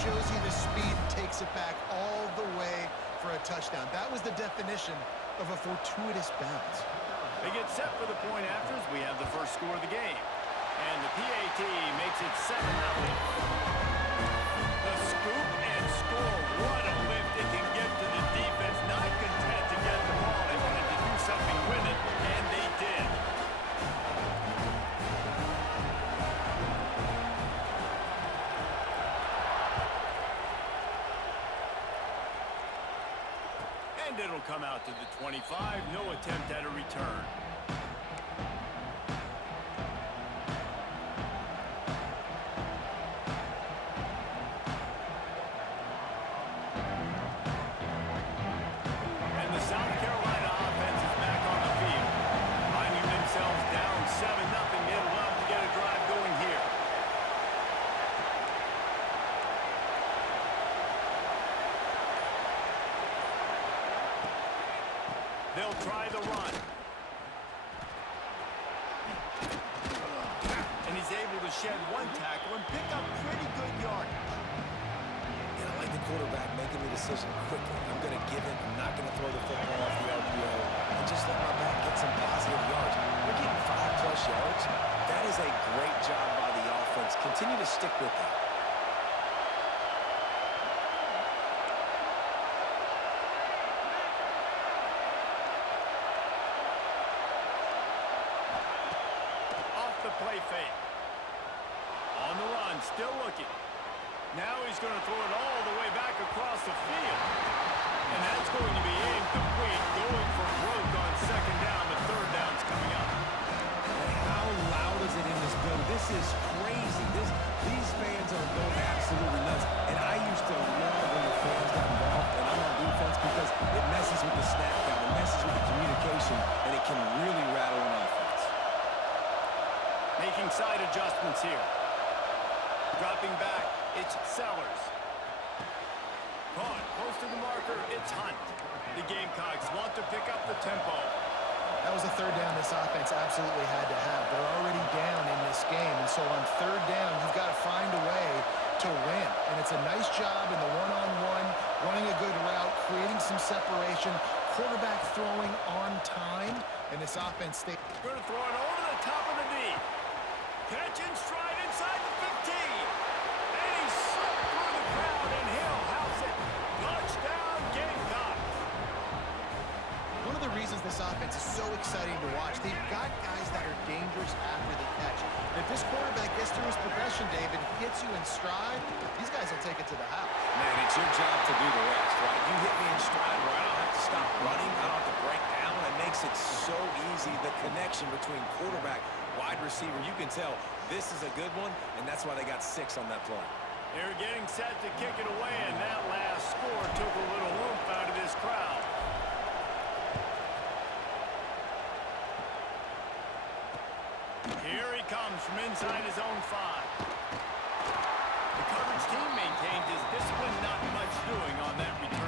shows you the speed, takes it back all the way for a touchdown. That was the definition of a fortuitous bounce. They get set for the point afters. We have the first score of the game. And the PAT makes it 7-0. The scoop and score. What a lift it can give to the defense. Not content to get the ball. They wanted to do something with it, and they did. And it'll come out to the 25. No attempt at a return. They'll try the run. And he's able to shed one tackle and pick up pretty good yardage. And I like the quarterback making the decision quickly. I'm going to give it. I'm not going to throw the football off the RPO and just let my back get some positive yards. We're getting 5+ yards. That is a great job by the offense. Continue to stick with that. Play fake. On the run, still looking. Now he's going to throw it all the way back across the field. And that's going to be incomplete. Going for broke on second down, but third down's coming up. How loud is it in this building? This is crazy. These fans are going absolutely nuts. And I used to love when the fans got involved, and I'm on defense because it messes with the snap count, it messes with the communication, and it can really rattle an offense. Making side adjustments here. Dropping back, it's Sellers. Caught, close to the marker, it's Hunt. The Gamecocks want to pick up the tempo. That was a third down this offense absolutely had to have. They're already down in this game, and so on third down, you've got to find a way to win. And it's a nice job in the one-on-one, running a good route, creating some separation, quarterback throwing on time, and this offense stays. Going to throw it over the top of the knee. Catch in stride inside the 15. And he slipped through the crowd, and he'll house it. Touchdown, Gamecocks. One of the reasons this offense is so exciting to watch, they've got guys that are dangerous after the catch. And if this quarterback gets through his progression, David, hits you in stride, these guys will take it to the house. Man, it's your job to do the rest, right? You hit me in stride where I don't have to stop running, I don't have to break down. It makes it so easy, the connection between quarterback, wide receiver. You can tell this is a good one, and that's why they got 6 on that play. They're getting set to kick it away, and that last score took a little oomph out of this crowd. Here he comes from inside his own 5. The coverage team maintained his discipline, not much doing on that return.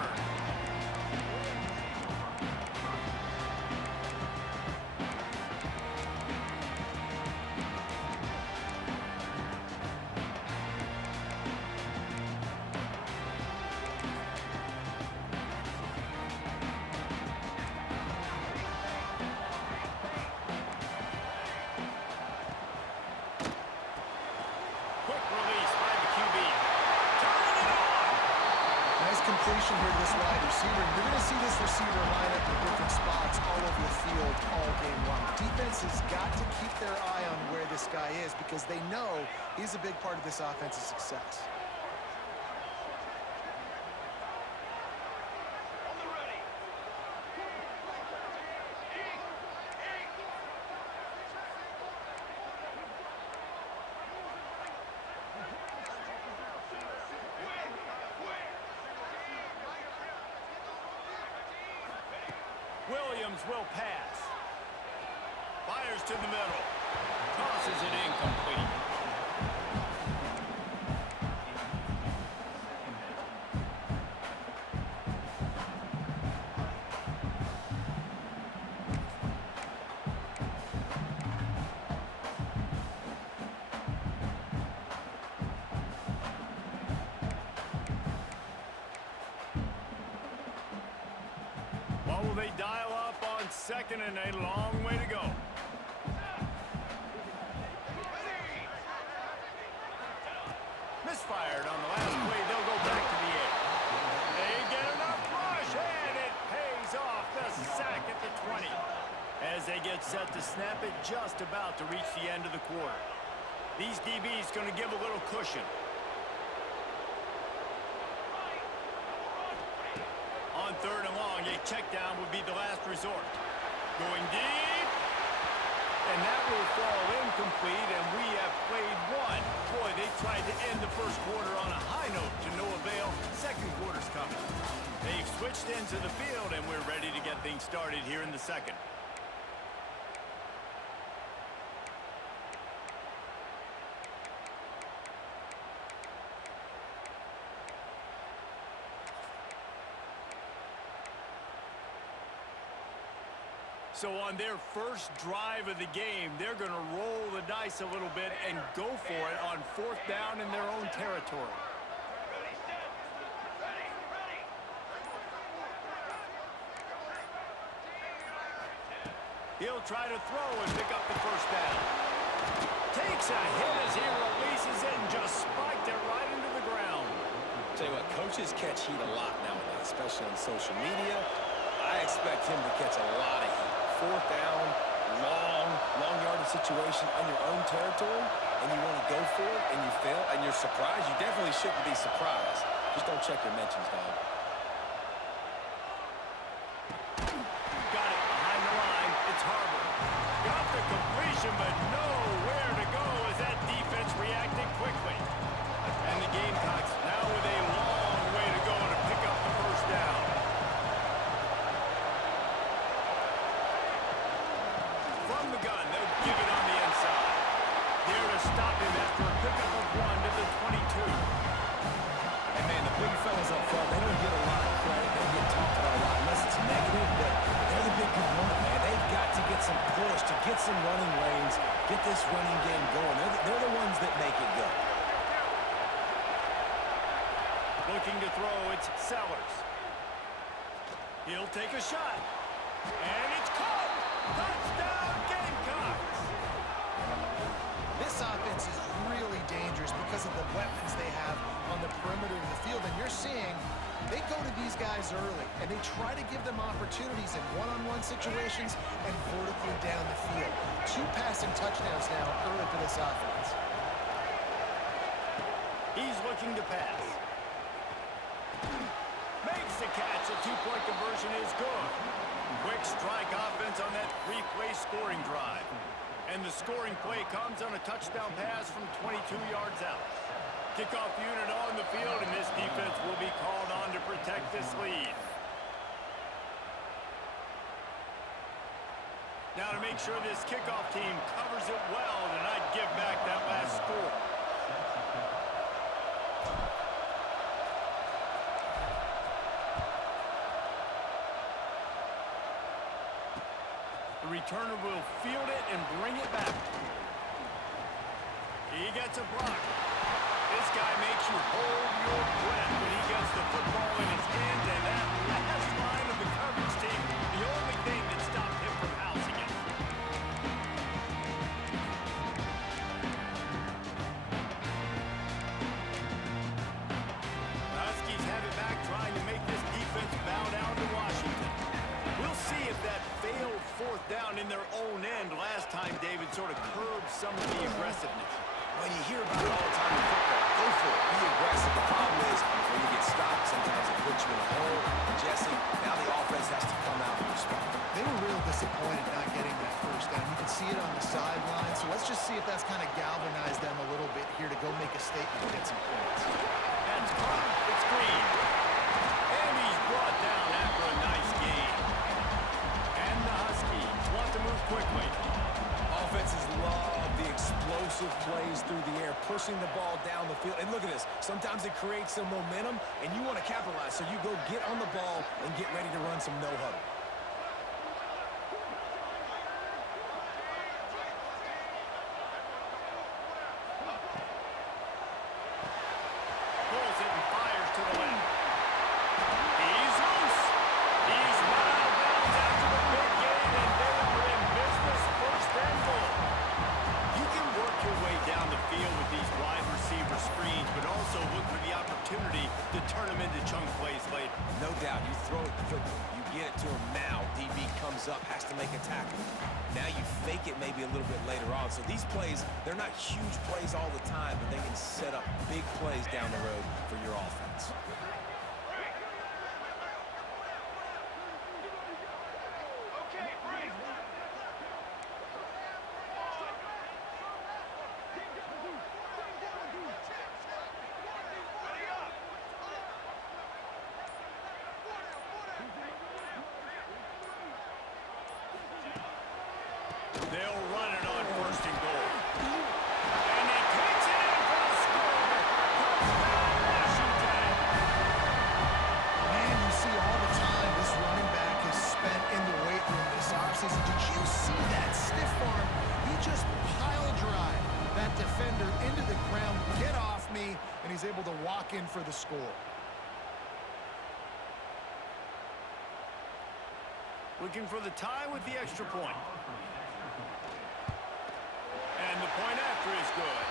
Completion here to this wide receiver. You're going to see this receiver line up in different spots all over the field all game long. Defense has got to keep their eye on where this guy is because they know he's a big part of this offense's success. Williams will pass. Fires to the middle. Tosses it incomplete. second and a long way to go. Misfired on the last play. They'll go back to the air. They get enough rush, and it pays off. The sack at the 20. As they get set to snap it, just about to reach the end of the quarter. These DBs going to give a little cushion. On third and long, a check down would be the last resort. Going deep. And that will fall incomplete, and we have played one. Boy, they tried to end the first quarter on a high note to no avail. Second quarter's coming. They've switched into the field, and we're ready to get things started here in the second. So on their first drive of the game, they're going to roll the dice a little bit and go for it on fourth down in their own territory. He'll try to throw and pick up the first down. Takes a hit as he releases it and just spiked it right into the ground. Tell you what, coaches catch heat a lot nowadays, especially on social media. I expect him to catch a lot of heat. Fourth down, long yardage situation on your own territory, and you want to go for it, and you fail, and you're surprised. You definitely shouldn't be surprised. Just don't check your mentions, dog. Got it behind the line. It's Harbour. Got the completion, but nowhere to go as that defense reacted quickly. And the Gamecocks now with a long way to go to pick up the first down. From the gun, they'll give it on the inside. There to stop him after a pickup of 1 to the 22. And man, the big fellas up front, they don't get a lot of credit. They get talked about a lot unless it's negative, but they're the big component, man. They've got to get some push, to get some running lanes, get this running game going. They're the ones that make it go. Looking to throw, it's Sellers. He'll take a shot. And it's caught! Touchdown, Gamecocks! This offense is really dangerous because of the weapons they have on the perimeter of the field. And you're seeing they go to these guys early, and they try to give them opportunities in one-on-one situations and vertically down the field. 2 passing touchdowns now early for this offense. He's looking to pass. Makes the catch. A 2-point conversion is good. Quick strike offense on that 3-play scoring drive. And the scoring play comes on a touchdown pass from 22 yards out. Kickoff unit on the field, and this defense will be called on to protect this lead. Now to make sure this kickoff team covers it well and not give back that last score. The returner will field it and bring it back. He gets a block. This guy makes you hold your breath when he gets the football in his hands, and that last line of the coverage team, the only thing that stopped him from housing it. The Huskies have it back, trying to make this defense bow down to Washington. We'll see if that failed fourth down in their own end last time, David, sort of curbed some of the aggressiveness. Well, you hear about it all the time in football. Go for it. Be aggressive. The problem is when you get stopped, sometimes it puts you in a hole. And Jesse, now the offense has to come out and respond. They were real disappointed not getting that first down. You can see it on the sideline. So let's just see if that's kind of galvanized them a little bit here to go make a statement and get some points. That's caught. It's Green. And he's brought down after a nice game. And the Huskies want to move quickly. Offenses love the explosive plays through the air, pushing the ball down the field. And look at this. Sometimes it creates some momentum, and you want to capitalize. So you go get on the ball and get ready to run some no-huddle. Pulls it and fires to the left. He's loose. He's run out of bounds after the big gain, tackle. Now you fake it maybe a little bit later on. So these plays, they're not huge plays all the time, but they can set up big plays down the road for your offense. They'll run it on first and goal. And he takes it in for the score. Touchdown, Washington. Man, you see all the time this running back has spent in the weight room this offseason. Did you see that stiff arm? He just pile drive that defender into the ground. Get off me, and he's able to walk in for the score. Looking for the tie with the extra point. And the point after is good.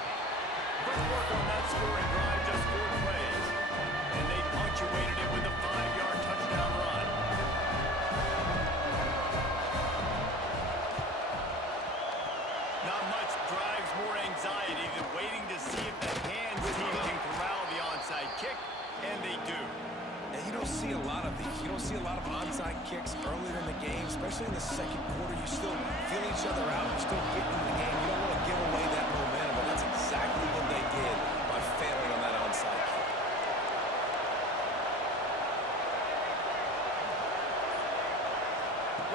Quick work on that scoring drive, just 4 plays. And they punctuated it with a 5-yard touchdown run. Not much drives more anxiety than waiting to see if the hands team can corral the onside kick, and they do. And you don't see a lot of these. You don't see a lot of onside kicks earlier in the game, especially in the second quarter. You still feel each other out. You're still getting in the game. You don't want to give away that momentum, but that's exactly what they did by failing on that onside kick.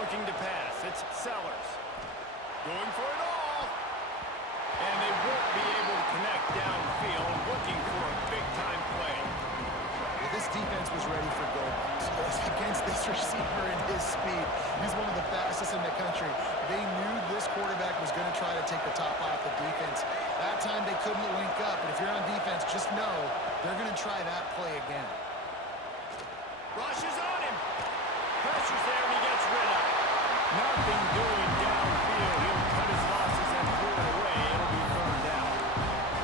Looking to pass. It's Sellers. Going for it all. And they won't be able to connect downfield, looking for a big-time play. Well, this defense was ready for goal bucks against this receiver and his speed. He's one of the fastest in the country. They knew this quarterback was going to try to take the top off the defense. That time they couldn't link up, and if you're on defense, just know they're going to try that play again. Rush is on him. Pressure's there, and he gets rid of it. Nothing doing downfield. He'll cut his losses and pull it away. It'll be third down.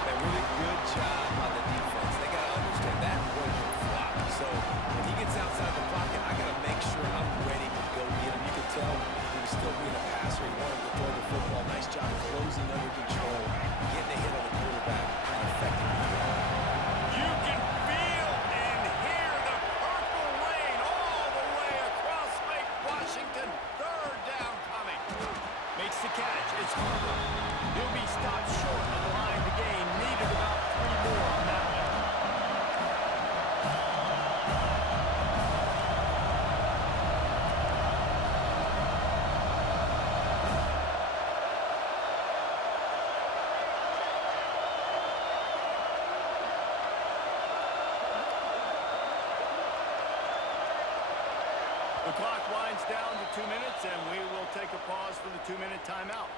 A really good job by the defense. They got to understand that boy can flop. So when he gets outside the pocket, I got to make sure I'm ready to go get him. You can tell he was still being a passer. He wanted to throw the football. Nice job closing under control, getting ahead of the quarterback, and affecting the throw. You can feel and hear the purple rain all the way across Lake Washington. Third down coming. Makes the catch. It's Harper. He'll be stopped short of the line to gain. Needed about 3 more on that one. The clock winds down to 2 minutes, and we will take a pause for the 2-minute timeout.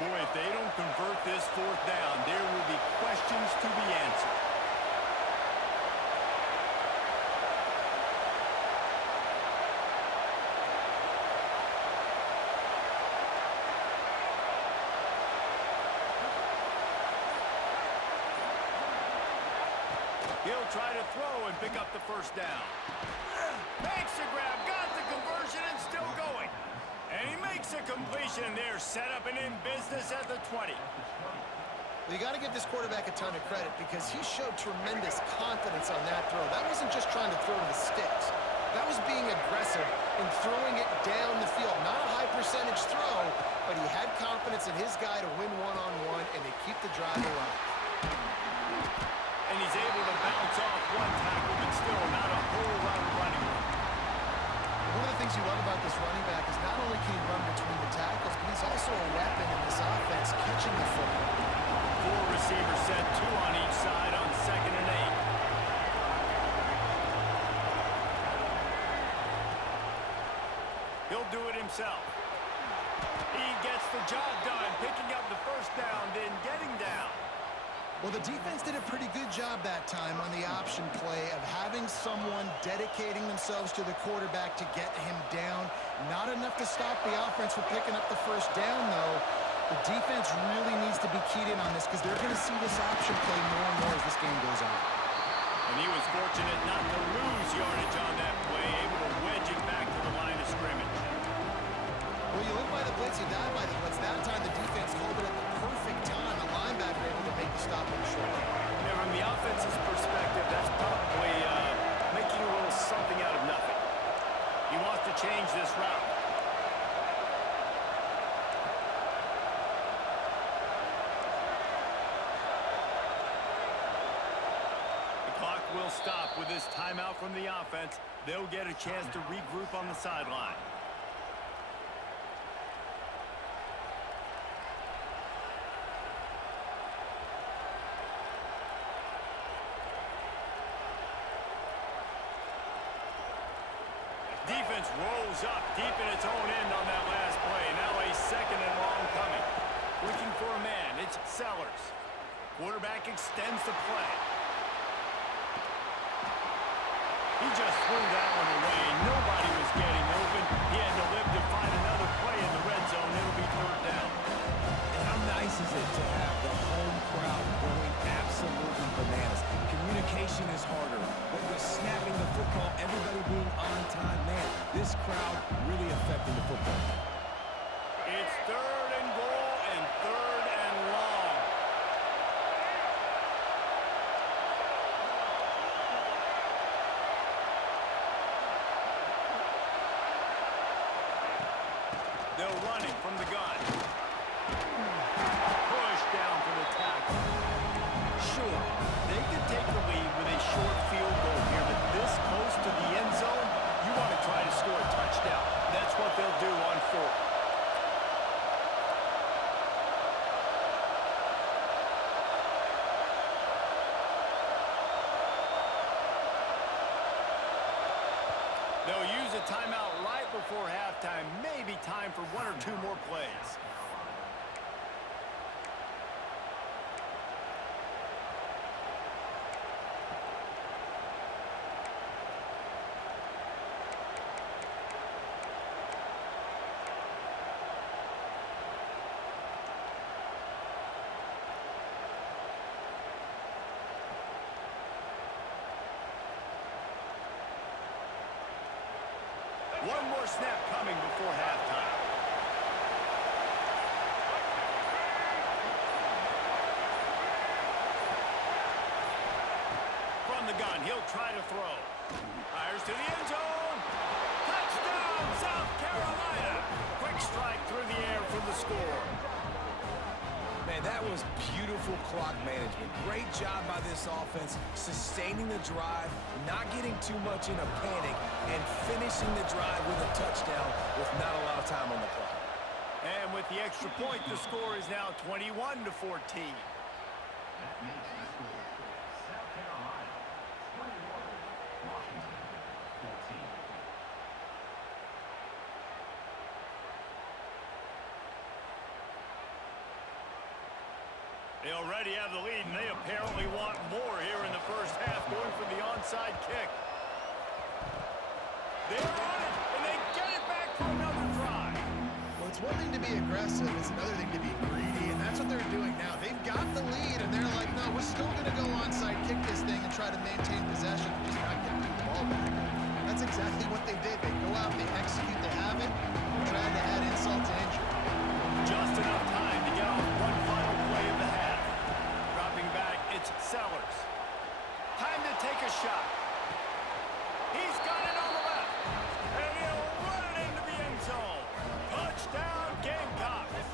Boy, if they don't convert this 4th down, there will be questions to be answered. He'll try to throw and pick up the first down. Makes the grab, got the conversion, and still going. And he makes a completion there, set up and in business at the 20. Well, you got to give this quarterback a ton of credit because he showed tremendous confidence on that throw. That wasn't just trying to throw to the sticks. That was being aggressive and throwing it down the field. Not a high percentage throw, but he had confidence in his guy to win one-on-one and to keep the drive alive. And he's able to bounce off one tackle, but still not a whole lot of running room. One of the things you love about this running back is not only can he run between the tackles, but he's also a weapon in this offense, catching the football. 4 receivers set, 2 on each side on 2nd and 8. He'll do it himself. He gets the job done, picking up the first down, then getting down. Well, the defense did a pretty good job that time on the option play of having someone dedicating themselves to the quarterback to get him down. Not enough to stop the offense from picking up the first down, though. The defense really needs to be keyed in on this because they're going to see this option play more and more as this game goes on. And he was fortunate not to lose yardage on that play, able to wedge it back to the line of scrimmage. Well, you live by the blitz, you die by the blitz. That time the defense called it at the perfect time. The linebacker able to make the stop on the short game. Yeah, from the offense's perspective, that's probably making a little something out of nothing. He wants to change this route. The clock will stop with this timeout from the offense. They'll get a chance to regroup on the sideline. Defense rolls up deep in its own end on that last play. Now a second and long coming. Looking for a man. It's Sellers. Quarterback extends the play. He just threw that one away. Nobody was getting open. He had to live to find another play in the red zone. It'll be third down. And how nice is it to have the home crowd going absolutely bananas? Communication is harder, but with snapping the football, everybody being on time, man, this crowd really affecting the football. It's third and goal and third and long. They're running from the gun. Push down for the tackle. Sure, they could take the lead with a short field goal here, but this close to the end zone, you want to try to score a touchdown. That's what they'll do on fourth. They'll use a timeout right before halftime. Maybe time for one or two more plays. One more snap coming before halftime. From the gun, he'll try to throw. Fires to the end zone. Touchdown, South Carolina. Quick strike through the air for the score. Man, that was beautiful clock management. Great job by this offense, sustaining the drive, not getting too much in a panic, and finishing the drive with a touchdown with not a lot of time on the clock. And with the extra point, the score is now 21-14. South Carolina, 21, Washington, 14. They already have the lead, and they apparently want more here in the first half, going for the onside kick. They're on it, and they get it back for another drive. Well, it's one thing to be aggressive. It's another thing to be greedy, and that's what they're doing now. They've got the lead, and they're like, no, we're still going to go onside kick this thing and try to maintain possession and just not get the ball back. That's exactly what they did. They go out, they execute, they have it, and try to add insult to injury. Just enough time to get off one final play of the half. Dropping back, it's Sellers. Time to take a shot. He's got it on the left. And he'll run it into the end zone. Touchdown, Gamecocks.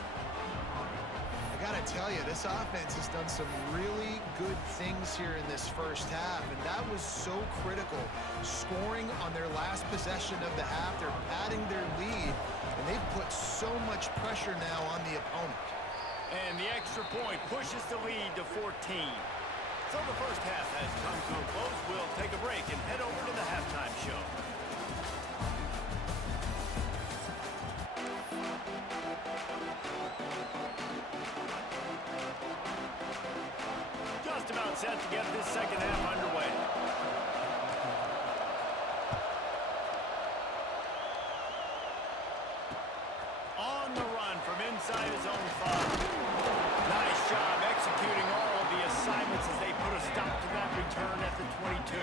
I got to tell you, this offense has done some really good things here in this first half, and that was so critical. Scoring on their last possession of the half, they're padding their lead, and they've put so much pressure now on the opponent. And the extra point pushes the lead to 14. So the first half has come to a close. We'll take a break and head over to the halftime show. set to get this second half underway. On the run from inside his own 5. Nice job executing all of the assignments as they put a stop to that return at the 22.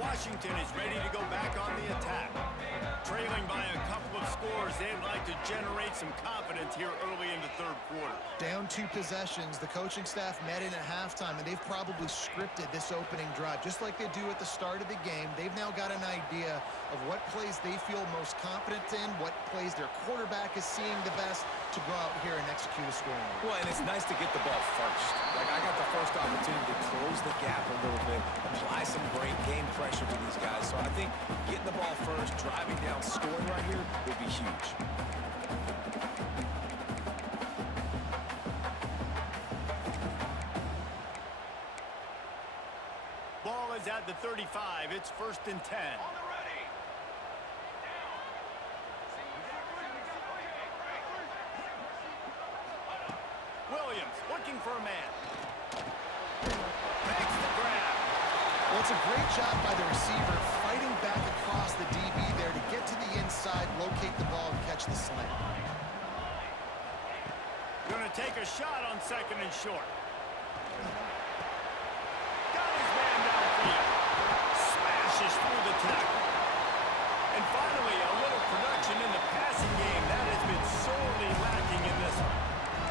Washington is ready to go back on the attack. Trailing by a couple of scores, they'd like to generate some confidence here early in the third quarter. Down 2 possessions, the coaching staff met in at halftime, and they've probably scripted this opening drive. Just like they do at the start of the game, they've now got an idea of what plays they feel most confident in, what plays their quarterback is seeing the best to go out here and execute a scoring. Well, and it's nice to get the ball first. Like, I got the first opportunity to close the gap a little bit, apply some great game pressure to these guys. So I think getting the ball first, driving down, scoring right here would be huge. Ball is at the 35. It's 1st and 10. Williams looking for a man. Makes the grab. Well, it's a great job by the receiver fighting back across the DB there to get to the inside, locate the ball, and catch the slant. Going to take a shot on 2nd and short. Got his man downfield. Smashes through the tackle. And finally, a little production in the passing game. That has been sorely lacking in this one.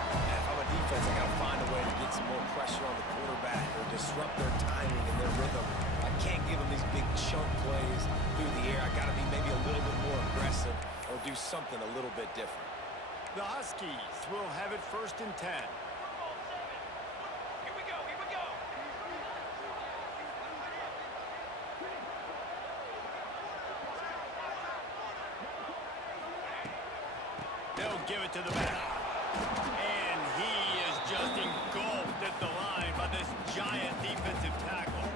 If I'm a defense, I got to find a way to get some more pressure on the quarterback or disrupt their timing and their rhythm. I can't give them these big chunk plays through the air. I got to be maybe a little bit more aggressive or do something a little bit different. The Huskies will have it 1st and 10. They'll give it to the back. And he is just engulfed at the line by this giant defensive tackle.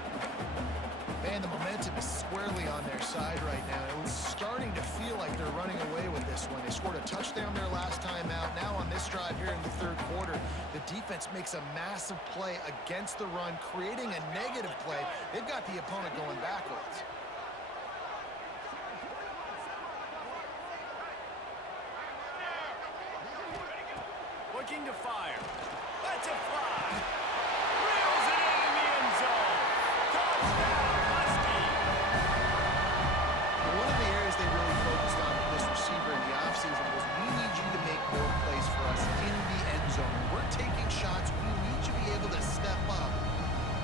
Man, the momentum is squarely on their side right now. It was starting to feel like they're running away with this one. They scored a touchdown their last time out. Now on this drive here in the third quarter, the defense makes a massive play against the run, creating a negative play. They've got the opponent going backwards. Looking to fire. That's a fly. Reels it in the end zone. Touchdown, Huskies. One of the areas they really focused on with this receiver in the offseason was we need you to make more plays for us in the end zone. We're taking shots. We need you to be able to step up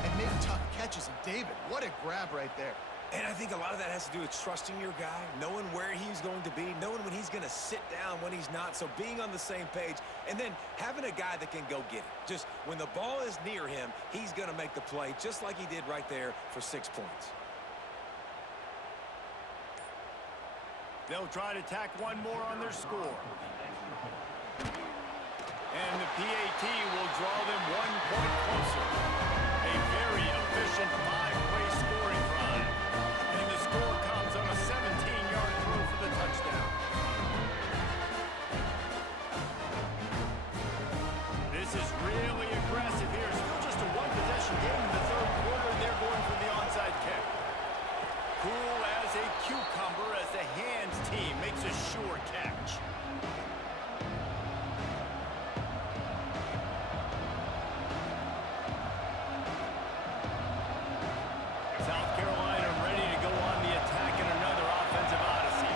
and make tough catches. And David, what a grab right there. And I think a lot of that has to do with trusting your guy, knowing where he's going to be, knowing when he's going to sit down, when he's not. So being on the same page, and then having a guy that can go get it. Just when the ball is near him, he's going to make the play, just like he did right there for 6 points. They'll try to tack one more on their score. And the PAT will draw them 1 point closer. A very efficient 5-play scoring drive. And the score comes on a 17-yard throw for the touchdown. This is really aggressive here. Still just a 1-possession game in the third quarter, and they're going for the onside kick. Cool as a cucumber as the hands team makes a sure catch. South Carolina ready to go on the attack in another offensive odyssey.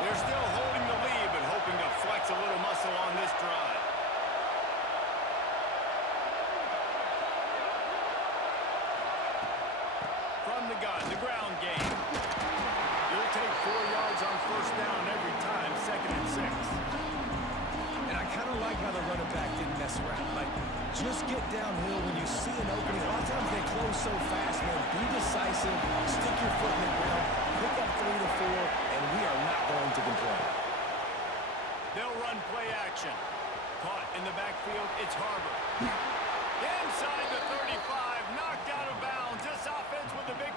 They're still holding the lead, but hoping to flex a little muscle on this drive. From the gun, the ground game. You'll take 4 yards on 1st down every time, 2nd and 6. And I kind of like how the running back didn't mess around. Like, just get downhill when you see an opening. A lot of times they close so fast, man. Be decisive, stick your foot in the ground, pick up 3 to 4, and we are not going to complain. They'll run play action. Caught in the backfield, it's Harbor. Inside the 35, knocked out of bounds. This offense with a big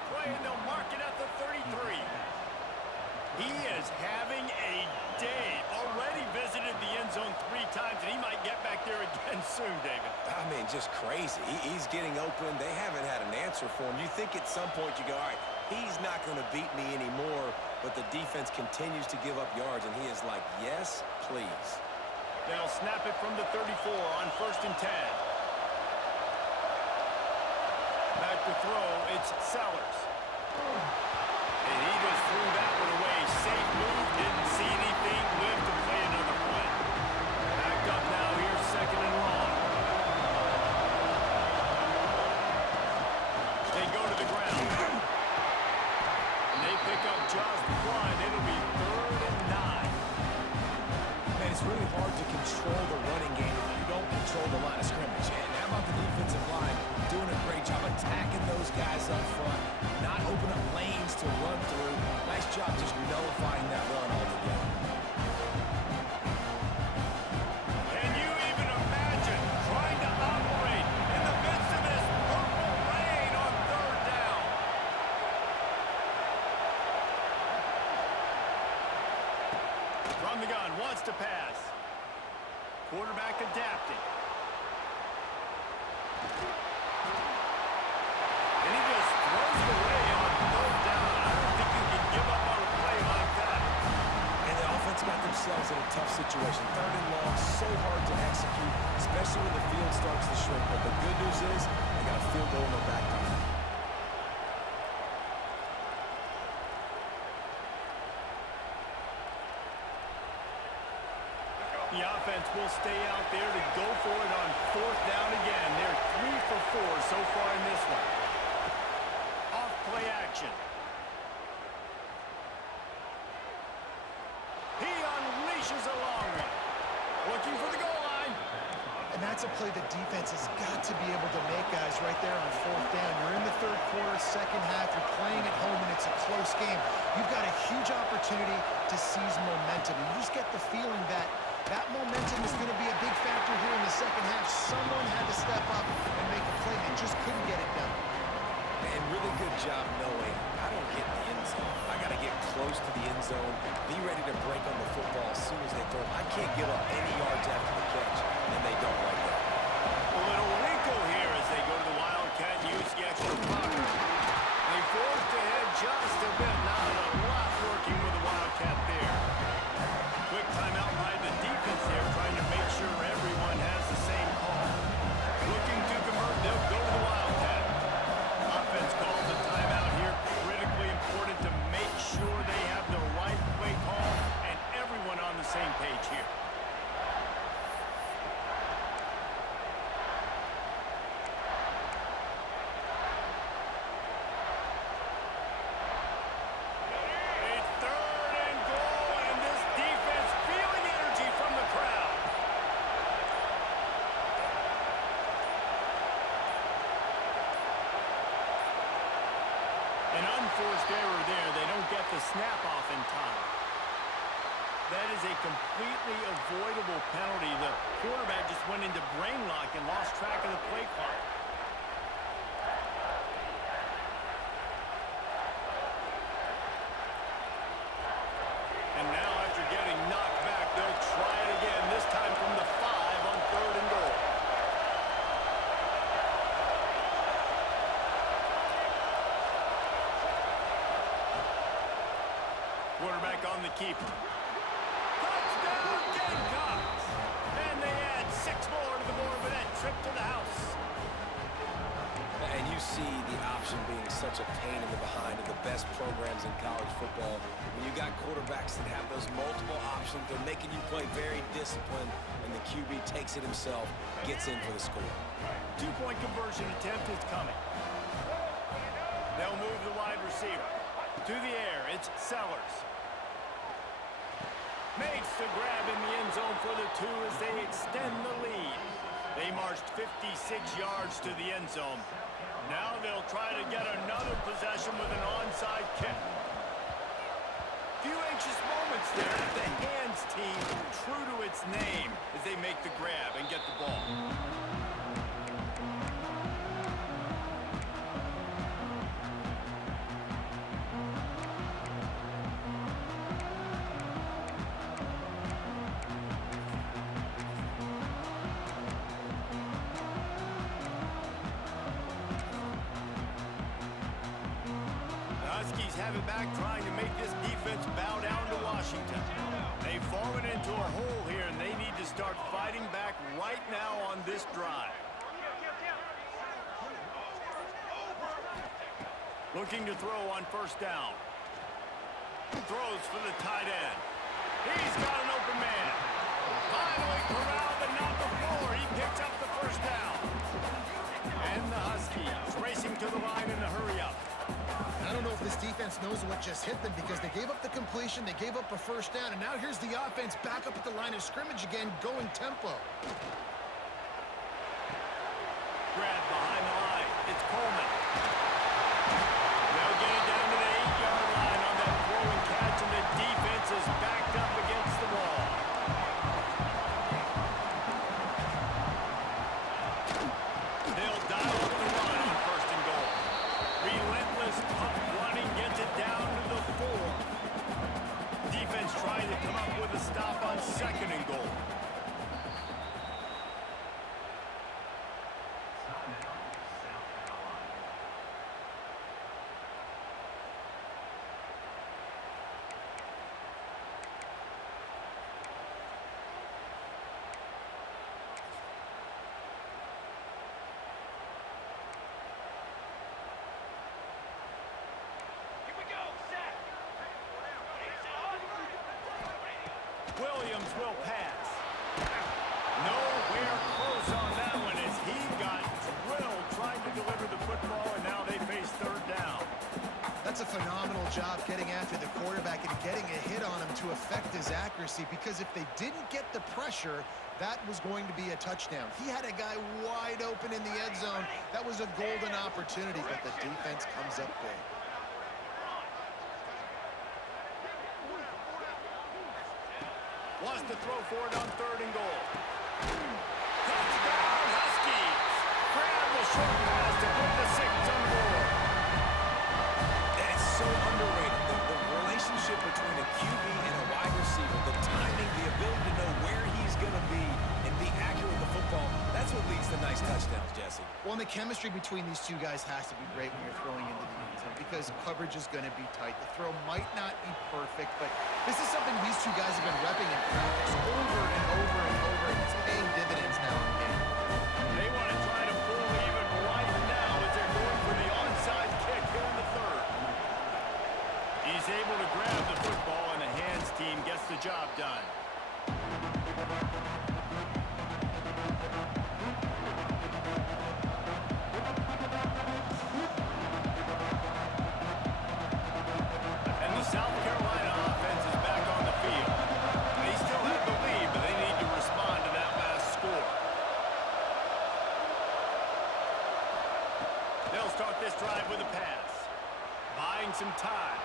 just crazy. He's getting open. They haven't had an answer for him. You think at some point you go, all right, he's not going to beat me anymore, but the defense continues to give up yards, and he is like, yes, please. They'll snap it from the 34 on 1st and 10. Back to throw, it's Sellers. And he just threw that one away. Safe move, didn't see anything, lived to play another play. Backed up now, here's 2nd and long. They go to the ground. And they pick up just one. It'll be 3rd and 9. Man, it's really hard to control the running game if you don't control the line of scrimmage. And how about the defensive line doing a great job attacking those guys up front, not open up lanes to run through. Nice job just nullifying that run altogether. Can you even imagine trying to operate in the midst of this purple rain on 3rd down? From the gun, wants to pass. Quarterback adapting. And he just throws it away on 3rd down. I don't think you can give up on a play like that. And the offense got themselves in a tough situation. 3rd and long, so hard to execute, especially when the field starts to shrink. But the good news is they got a field goal in their back pocket. The offense will stay out there to go for it on 4th down again. They're 3 for 4 so far in this one. Off play action. He unleashes a long one. Looking for the goal line. And that's a play the defense has got to be able to make, guys, right there on 4th down. You're in the 3rd quarter, 2nd half. You're playing at home, and it's a close game. You've got a huge opportunity to seize momentum. And you just get the feeling that that momentum is going to be a big factor here in the 2nd half. Someone had to step up and make a play. They just couldn't get it done. And really good job knowing I don't get in the end zone. I got to get close to the end zone, be ready to break on the football as soon as they throw it. I can't give up any yards after the catch, and they don't like that. A little wrinkle here as they go to the Wildcat and use the extra blocker. They forced ahead just a bit. Not a lot working with the Wildcat there. Quick timeout by the defense there, trying to make sure everyone has the same call. Looking to convert, they'll go to the Wildcat. Offense calls a timeout here. Critically important to make sure they have the right play call and everyone on the same page here. Unforced error there. They don't get the snap off in time. That is a completely avoidable penalty. The quarterback just went into brain lock and lost track of the play clock. And now after getting knocked back, they'll try it again, this time from the 5 on 3rd and goal. Quarterback on the keeper. Touchdown, Gamecocks! And they add 6 more to the board with that trip to the house. And you see the option being such a pain in the behind of the best programs in college football. When you got quarterbacks that have those multiple options, they're making you play very disciplined, and the QB takes it himself, gets in for the score. 2-point conversion attempt is coming. They'll move the wide receiver. To the air, it's Sellers. Makes the grab in the end zone for the 2 as they extend the lead. They marched 56 yards to the end zone. Now they'll try to get another possession with an onside kick. Few anxious moments there. The hands team, true to its name, as they make the grab and get the ball. drive it back, trying to make this defense bow down to Washington. They've fallen into a hole here, and they need to start fighting back right now on this drive. Looking to throw on first down. Throws for the tight end. He's got an open man. Finally corralled, but not before. He picks up the first down. And the Huskies racing to the line in a hurry-up. I don't know if this defense knows what just hit them because they gave up the completion, they gave up a first down, and now here's the offense back up at the line of scrimmage again, going tempo. Grab behind the line. It's Coleman. They'll get it down to the 8-yard line on that throw and catch, and the defense is backed up against the wall. They'll dial up the run on first and goal. Relentless, tough running gets it down to the 4. Defense trying to come up with a stop on second and goal. Williams will pass. Nowhere close on that one as he got drilled trying to deliver the football, and now they face third down. That's a phenomenal job getting after the quarterback and getting a hit on him to affect his accuracy, because if they didn't get the pressure, that was going to be a touchdown. He had a guy wide open in the end zone. That was a golden opportunity, but the defense comes up big. Wants to throw for it on third and goal. Touchdown, Huskies! Grab the short pass to put the 6 on board. And it's so underrated. The relationship between a QB and a wide receiver, the timing, the ability to know where he's going to be and be accurate with the football, that's what leads to nice touchdowns, Jesse. Well, and the chemistry between these two guys has to be great when you're throwing into the end zone because coverage is going to be tight. The throw might not be perfect, but this is something these two guys have been repping in practice over and over and over, and it's paying dividends now in game. They want to try to pull even right now as they're going for the onside kick here in the third. He's able to grab the football, and the hands team gets the job done. And the South Carolina offense is back on the field. They still have the lead, but they need to respond to that last score. They'll start this drive with a pass, buying some time.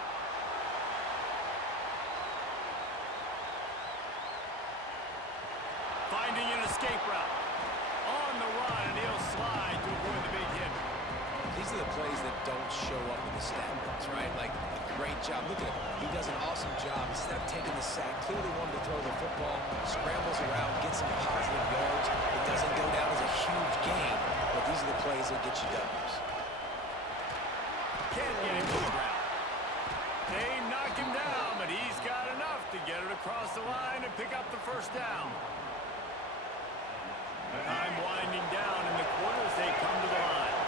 Finding an escape route. On the run, and he'll slide to avoid the big hit. These are the plays that don't show up in the stat books, right? Like, a great job. Look at him. He does an awesome job. Instead of taking the sack, clearly wanted to throw the football, scrambles around, gets some positive yards. It doesn't go down as a huge gain, but these are the plays that get you W's. Can't get him to the ground. They knock him down, but he's got enough to get it across the line and pick up the first down. Time winding down in the quarter as they come to the line.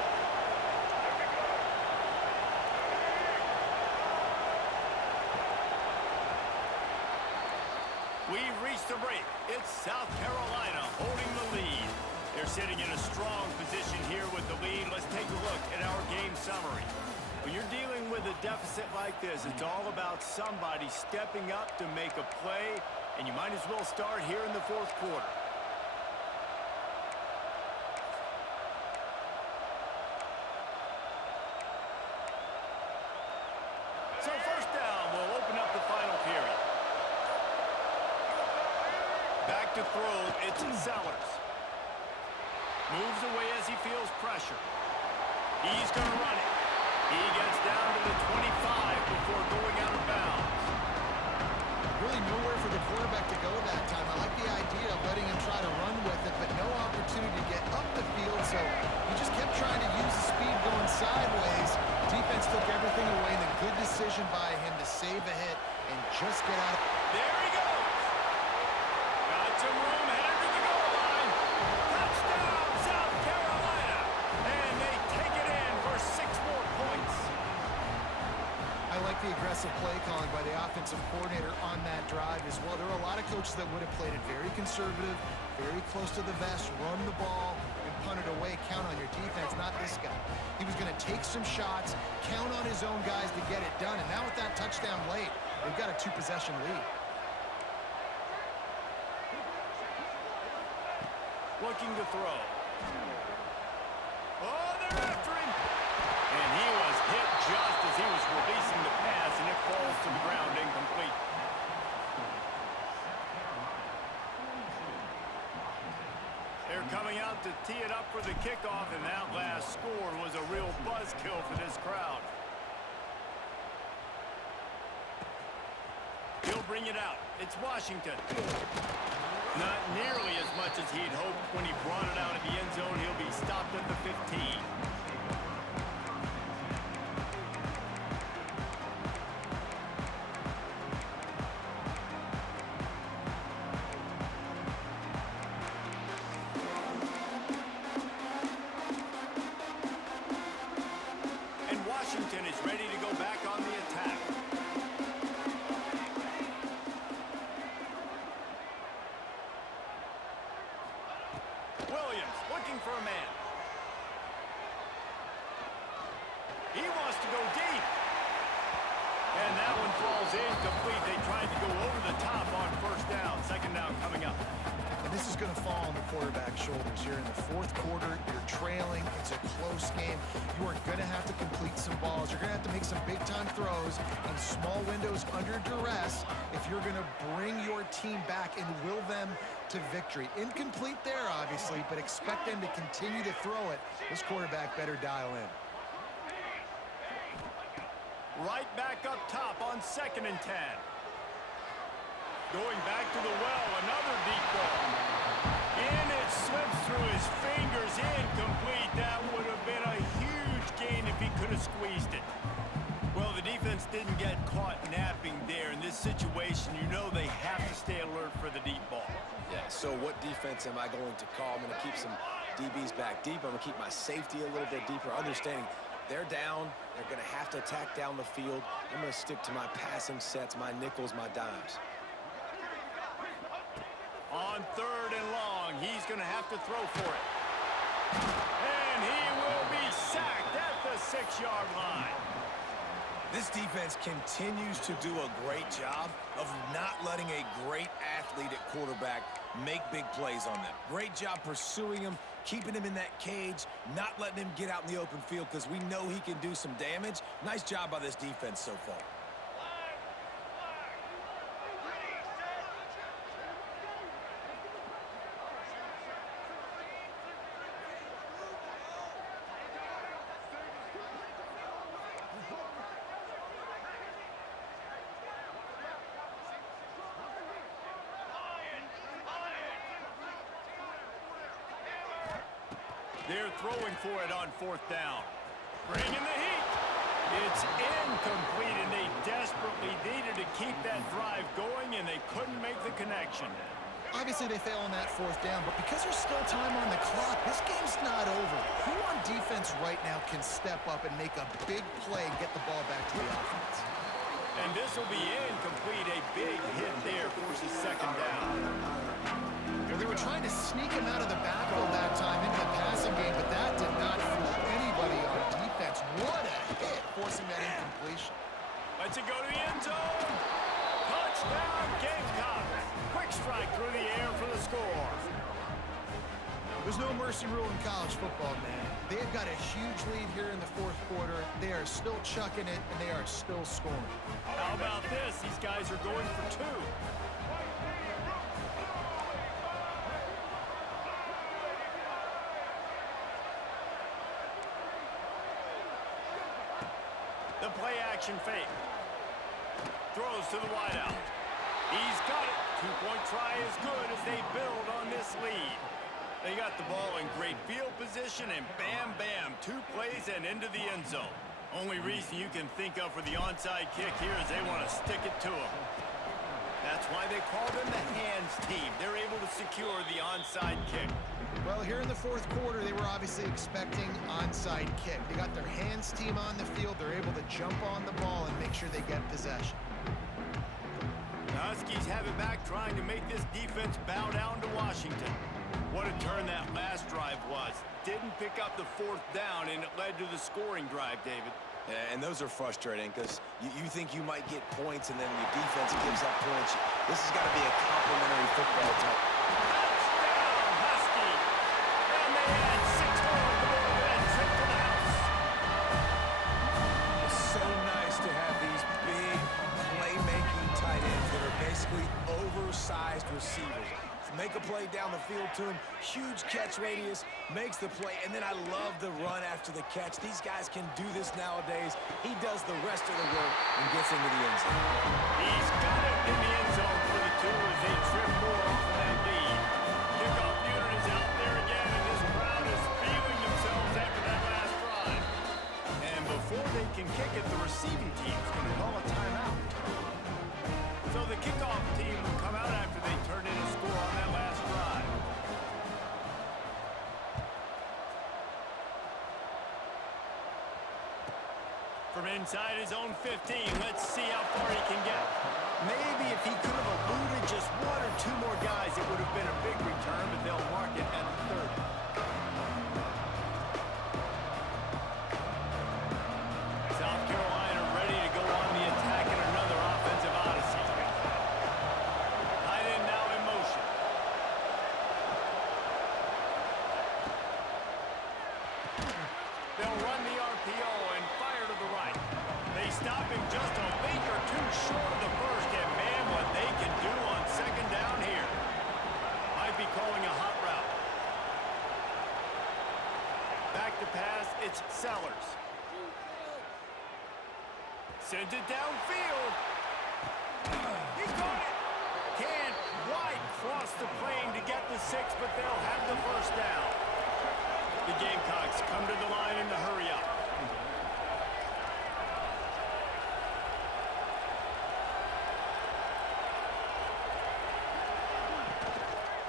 We've reached the break. It's South Carolina holding the lead. They're sitting in a strong position here with the lead. Let's take a look at our game summary. When you're dealing with a deficit like this, it's all about somebody stepping up to make a play, and you might as well start here in the fourth quarter. So first down will open up the final period. Back to throw, it's Sellers. Moves away as he feels pressure. He's going to run it. He gets down to the 25 before going out of bounds. Really nowhere for the quarterback to go that time. I like the idea of letting him try to run with it, but no opportunity to get up the field, so he just kept trying to use the speed going sideways. Defense took everything away, and a good decision by him to save a hit and just get out. There he goes. Got some room, headed to the goal line. Touchdown, South Carolina. And they take it in for 6 more points. I like the aggressive play calling by the offensive coordinator on that drive as well. There are a lot of coaches that would have played it very conservative, very close to the vest, run the ball, and punt it away, count on your defense. Not this guy. He was going to take some shots, count on his own guys to get it done. And now with that touchdown late, they've got a 2-possession lead. Looking to throw. Oh, they're after him. And he was hit just as he was releasing the pass, and it falls to the ground incomplete. They're coming out to tee it up for the kickoff, and that last score was a real buzzkill for this crowd. He'll bring it out. It's Washington. Not nearly as much as he'd hoped when he brought it out of the end zone. He'll be stopped at the 15. And Washington is ready to go back on the attack. Williams looking for a man. He wants to go deep. And that one falls incomplete. They tried to go over the top on first down. Second down coming up. And this is going to fall on the quarterback's shoulders here in the fourth quarter. You're trailing. It's a close game. You are going to have to complete some balls. You're going to have to make some big-time throws in small windows under duress if you're going to bring your team back and will them to victory. Incomplete there, obviously, but expect them to continue to throw it. This quarterback better dial in. Right back up top on 2nd and 10. Going back to the well, another deep ball. And it slips through his fingers, incomplete. That would have been a huge gain if he could have squeezed it. Well, the defense didn't get caught napping there. In this situation, you know they have to stay alert for the deep ball. Yeah, so what defense am I going to call? I'm going to keep some DBs back deep. I'm going to keep my safety a little bit deeper, understanding they're down. They're going to have to attack down the field. I'm going to stick to my passing sets, my nickels, my dimes. On 3rd and long, he's going to have to throw for it. And he will be sacked at the 6-yard line. This defense continues to do a great job of not letting a great athlete at quarterback make big plays on them. Great job pursuing him, keeping him in that cage, not letting him get out in the open field because we know he can do some damage. Nice job by this defense so far. They're throwing for it on 4th down. Bringing the heat. It's incomplete, and they desperately needed to keep that drive going, and they couldn't make the connection. Obviously, they fail on that 4th down, but because there's still time on the clock, this game's not over. Who on defense right now can step up and make a big play and get the ball back to the offense? And this will be incomplete. A big hit there forces 2nd down. They were trying to sneak him out of the backfield that time into the passing game, but that did not fool anybody on defense. What a hit, forcing that incompletion. Lets it go to the end zone. Touchdown, Gamecocks. Quick strike through the air for the score. There's no mercy rule in college football, man. They've got a huge lead here in the 4th quarter. They are still chucking it, and they are still scoring. How about this? These guys are going for 2. The play-action fake. Throws to the wideout. He's got it. 2-point try is good as they build on this lead. They got the ball in great field position, and bam, bam, 2 plays and into the end zone. Only reason you can think of for the onside kick here is they want to stick it to him. That's why they call them the hands team. They're able to secure the onside kick. Well, here in the fourth quarter, they were obviously expecting onside kick. They got their hands team on the field. They're able to jump on the ball and make sure they get possession. The Huskies have it back, trying to make this defense bow down to Washington. What a turn that last drive was. Didn't pick up the fourth down, and it led to the scoring drive, David. Yeah, and those are frustrating because you think you might get points and then your defense gives up points. This has got to be a complimentary football type. Touchdown, Husky! And they add 6 more to the board and trip to the house. It's so nice to have these big playmaking tight ends that are basically oversized receivers. Make a play down the field to him, huge catch radius, makes the play, and then I love the run after the catch. These guys can do this nowadays. He does the rest of the work and gets into the end zone. He's got it in the end zone for the 2 as they trip more for that lead. Kickoff unit is out there again, and this crowd is feeling themselves after that last drive. And before they can kick it, the receiving team's going to call a timeout. So the kickoff team will come out after they turn in a score on that last drive. From inside his own 15, let's see how far he can get. Maybe if he could have eluded just 1 or 2 more guys, it would have been a big return, but they'll mark it at the 30. South Carolina ready to go on the attack in another offensive odyssey. Tight end now in motion. They'll run the RPO and fire to the right. They stop him just a week or 2 short of the first, and man, what they can do on second down here. Might be calling a hot route. Back to pass, it's Sellers. Sends it downfield. He caught it. Can't quite cross the plane to get the 6, but they'll have the first down. The Gamecocks come to the line in the hurry up.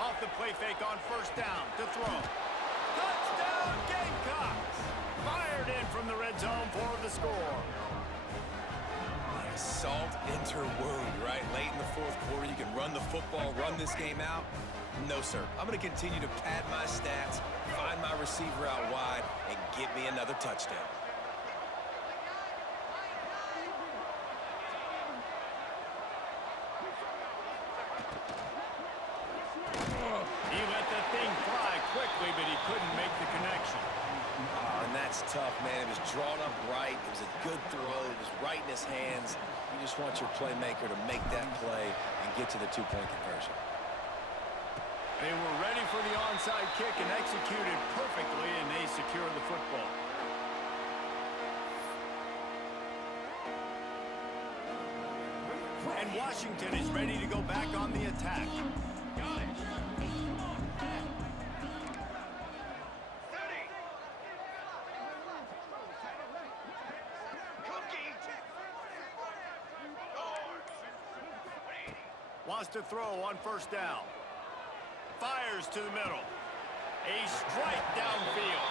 Off the play fake on first down to throw. Touchdown Gamecocks! Fired in from the red zone for the score. Salt enter wound, right? Late in the fourth quarter, you can run the football, run this game out. No, sir. I'm going to continue to pad my stats, find my receiver out wide, and get me another touchdown. He let the thing fly quickly, but he couldn't make the connection. And that's tough, man. It was drawn up right. It was a good throw. It was right in his hands. You just want your playmaker to make that play and get to the 2-point conversion. They were ready for the onside kick and executed perfectly, and they secure the football. And Washington is ready to go back on the attack. Wants to throw on first down. Fires to the middle. A strike downfield.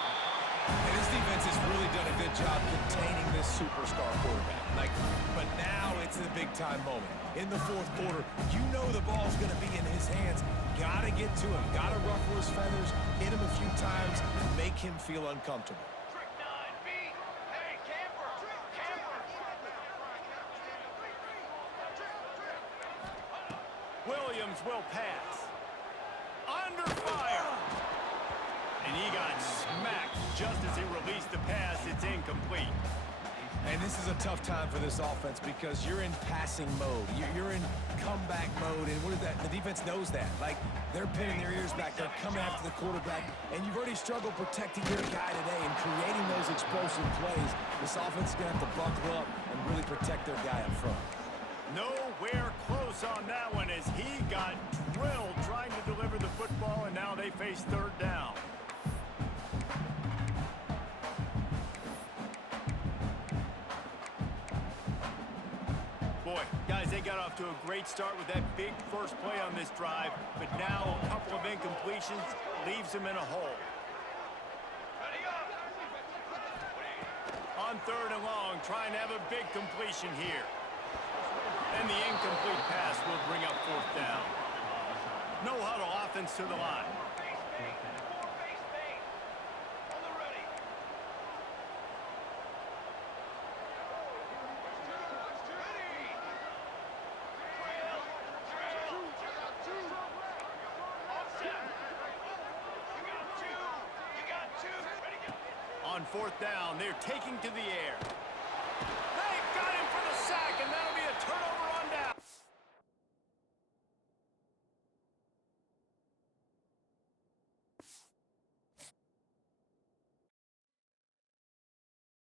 And this defense has really done a good job containing this superstar quarterback. But now it's the big-time moment. In the fourth quarter, you know the ball's going to be in his hands. Got to get to him. Got to ruffle his feathers, hit him a few times, make him feel uncomfortable. Williams will pass. Under fire. And he got smacked just as he released the pass. It's incomplete. And this is a tough time for this offense because you're in passing mode. You're in comeback mode, and what is that? The defense knows that. Like, they're pinning their ears back. They're coming after the quarterback, and you've already struggled protecting your guy today and creating those explosive plays. This offense is going to have to buckle up and really protect their guy up front. Nowhere close on that one as he got drilled trying to deliver the football, and now they face third down. Guys, they got off to a great start with that big first play on this drive, but now a couple of incompletions leaves them in a hole. On third and long, trying to have a big completion here. And the incomplete pass will bring up fourth down. No huddle offense to the line. On fourth down, they're taking to the air. They got him for the sack, and that'll be a turnover